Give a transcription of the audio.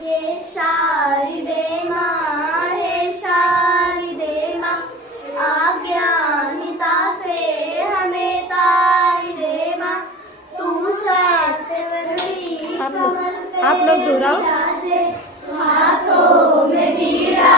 हे शारदे माँ, हे शारदे माँ, अज्ञानिता से हमें तारी दे माँ। तू सत्यवती आप लोग दोहराओ। हाथों में बीड़ा